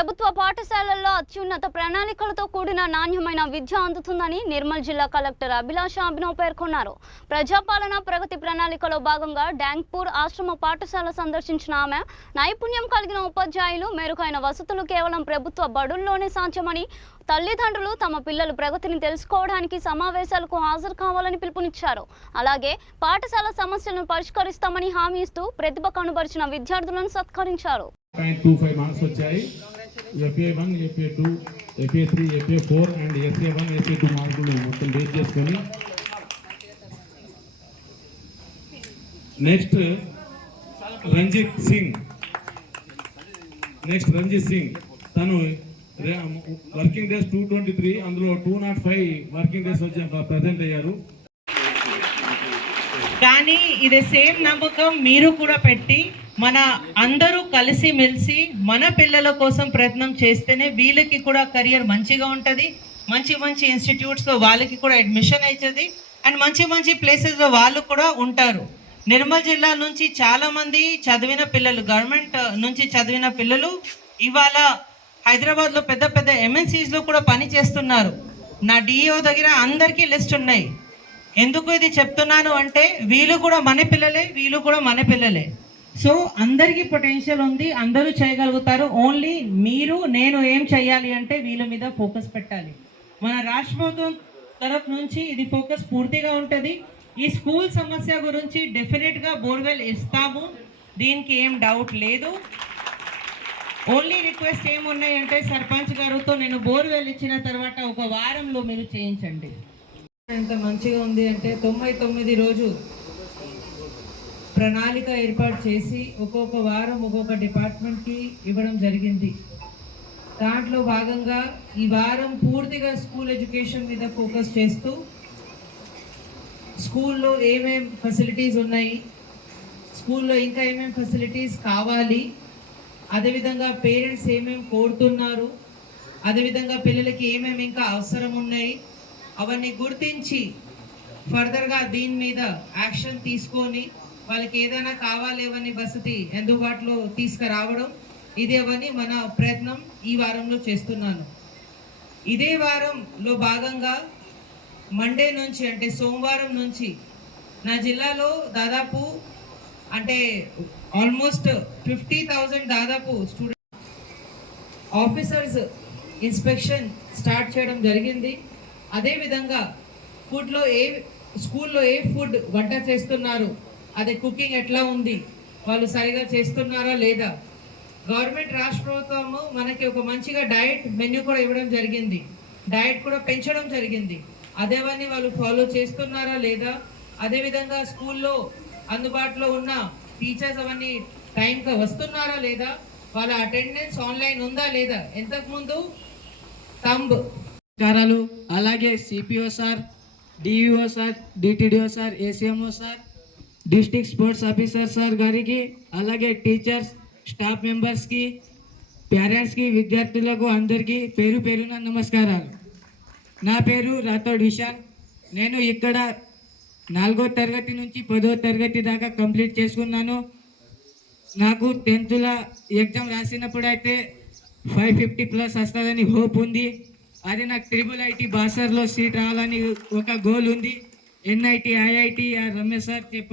ప్రభుత్వ పాఠశాలల్లో అత్యున్నత ప్రణాళికలతో కూడిన నాణ్యమైన విద్య అందుతుందని నిర్మల్ జిల్లా కలెక్టర్ అభిలాష అభినవ్ పేర్కొన్నారు. ప్రజాపాలన ప్రగతి ప్రణాళికలో భాగంగా డాంగ్పూర్ ఆశ్రమ పాఠశాల సందర్శించిన ఆమె నైపుణ్యం కలిగిన ఉపాధ్యాయులు, మెరుగైన వసతులు కేవలం ప్రభుత్వ బడుల్లోనే సాధ్యమని, తల్లిదండ్రులు తమ పిల్లల ప్రగతిని తెలుసుకోవడానికి సమావేశాలకు హాజరు కావాలని పిలుపునిచ్చారు. అలాగే పాఠశాల సమస్యలను పరిష్కరిస్తామని హామీ ఇస్తూ ప్రతిభ కనబరిచిన విద్యార్థులను సత్కరించారు. 25 మార్క్స్ వచ్చాయి. FA1, FA2, FA3, FA4 and SA1, SA2 మార్కులు మొత్తం బేస్ చేసుకొని నెక్స్ట్ రంజిత్ సింగ్ తను వర్కింగ్ డేస్ 223, అందులో 205 వర్కింగ్ డేస్ వచ్చి ప్రజెంట్ అయ్యారు. కానీ ఇదే సేమ్ నమ్మకం మీరు కూడా పెట్టి మన అందరూ కలిసి మెలిసి మన పిల్లల కోసం ప్రయత్నం చేస్తేనే వీళ్ళకి కూడా కెరియర్ మంచిగా ఉంటుంది. మంచి మంచి ఇన్స్టిట్యూట్స్లో వాళ్ళకి కూడా అడ్మిషన్ అవుతుంది అండ్ మంచి మంచి ప్లేసెస్లో వాళ్ళు కూడా ఉంటారు. నిర్మల్ జిల్లా నుంచి చాలామంది చదివిన పిల్లలు, గవర్నమెంట్ నుంచి చదివిన పిల్లలు ఇవాళ హైదరాబాద్లో పెద్ద పెద్ద MNCస్లో కూడా పని చేస్తున్నారు. నా DO దగ్గర అందరికీ లిస్ట్ ఉన్నాయి. ఎందుకు ఇది చెప్తున్నాను అంటే వీళ్ళు కూడా మన పిల్లలే. సో అందరికీ పొటెన్షియల్ ఉంది, అందరూ చేయగలుగుతారు. ఓన్లీ మీరు నేను ఏం చేయాలి అంటే వీళ్ళ మీద ఫోకస్ పెట్టాలి. మన రాష్ట్ర ప్రభుత్వం తరఫు నుంచి ఇది ఫోకస్ పూర్తిగా ఉంటుంది. ఈ స్కూల్ సమస్య గురించి డెఫినెట్గా బోర్వెల్ ఇస్తాము, దీనికి ఏం డౌట్ లేదు. ఓన్లీ రిక్వెస్ట్ ఏమున్నాయంటే సర్పంచ్ గారితో నేను బోర్వెల్ ఇచ్చిన తర్వాత ఒక వారంలో మీరు చేయించండి. ఎంత మంచిగా ఉంది అంటే 99 రోజు ప్రణాళిక ఏర్పాటు చేసి ఒక్కొక్క వారం ఒక్కొక్క డిపార్ట్మెంట్కి ఇవ్వడం జరిగింది. దాంట్లో భాగంగా ఈ వారం పూర్తిగా స్కూల్ ఎడ్యుకేషన్ మీద ఫోకస్ చేస్తూ స్కూల్లో ఏమేం ఫెసిలిటీస్ ఉన్నాయి, స్కూల్లో ఇంకా ఏమేం ఫెసిలిటీస్ కావాలి, అదేవిధంగా పేరెంట్స్ ఏమేమి కోరుతున్నారు, అదేవిధంగా పిల్లలకి ఏమేమి ఇంకా అవసరం ఉన్నాయి అవన్నీ గుర్తించి ఫర్దర్గా దీని మీద యాక్షన్ తీసుకొని వాళ్ళకి ఏదైనా కావాలేవని వసతి అందుబాటులో తీసుకురావడం, ఇదేవని మన ప్రయత్నం ఈ వారంలో చేస్తున్నాను. ఇదే వారంలో భాగంగా మండే నుంచి అంటే సోమవారం నుంచి నా జిల్లాలో దాదాపు అంటే ఆల్మోస్ట్ 50,000 దాదాపు స్టూడెంట్ ఆఫీసర్స్ ఇన్స్పెక్షన్ స్టార్ట్ చేయడం జరిగింది. అదేవిధంగా స్కూల్లో ఏ ఫుడ్ వంట చేస్తున్నారు, అదే కుకింగ్ ఎట్లా ఉంది, వాళ్ళు సరిగా చేస్తున్నారా లేదా, గవర్నమెంట్ రాష్ట్ర ప్రభుత్వము మనకి ఒక మంచిగా డయట్ మెన్యూ కూడా ఇవ్వడం జరిగింది, డయట్ కూడా పెంచడం జరిగింది. అదేవన్నీ వాళ్ళు ఫాలో చేస్తున్నారా లేదా, అదేవిధంగా స్కూల్లో అందుబాటులో ఉన్న టీచర్స్ అవన్నీ టైంకి వస్తున్నారా లేదా, వాళ్ళ అటెండెన్స్ ఆన్లైన్ ఉందా లేదా, ఇంతకుముందు థంబ్ కార్యాలు అలాగే CPO sir, DEO sir, DTDO sir, ACMO sir, district sports officer sir గారికి, అలాగే టీచర్స్, స్టాఫ్ మెంబర్స్కి, పేరెంట్స్కి, విద్యార్థులకు అందరికీ పేరు పేరున నమస్కారాలు. నా పేరు రాథోడ్ విశాల్. నేను ఇక్కడ 4వ తరగతి నుంచి 10వ తరగతి దాకా కంప్లీట్ చేసుకున్నాను. నాకు 10th ఎగ్జామ్ రాసినప్పుడు అయితే 550+ వస్తుందని హోప్ ఉంది. అది నాకు IIIT బాసర్లో సీట్ రావాలని ఒక గోల్ ఉంది. NIT, IIT రమేష్ సార్ చెప్పారు.